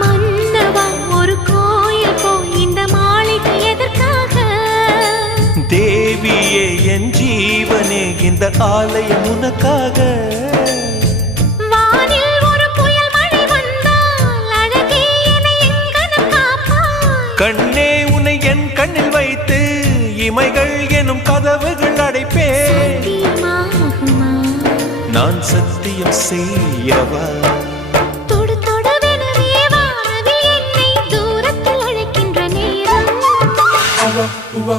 மன்னவா ஒரு கோயில் போய் இந்த மாளிகை எதற்காக? தேவியே என் ஜீவனே இந்த ஆலயம் உனக்காக. வானில் ஒரு புயல் மழை வந்தால் அழகே என்னை எங்கனம் காப்பாய். கண்ணே உன்னை என் கண்ணில் வைத்து இமைகள் எனும் கதவுகள் அடைப்பேன். சத்தியமாகுமா? நான் சத்தியம் செய்யவா? தொடு தொடுவெனவே வானவில் என்னை தூரத்தில் அழைக்கின்ற நேரம். Uva,